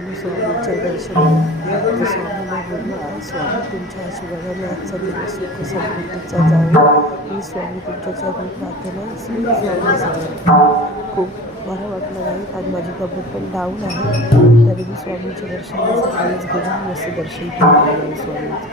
गेलो स्वामींच्या दर्शनाला तर स्वामींना बोललो आहे स्वामी तुमच्या आशीर्वादाने आजचा दिवस सुख समृद्धीचा जावो. मी स्वामी तुमच्या चरणी प्रार्थना स्वामी समर्थ. खूप बरं वाटलं नाही. आज माझी तब्येत पण डाऊन आहे तरी मी स्वामींच्या दर्शनाला सकाळीच गेलो. मस्त दर्शन केलं आहे स्वामींचं.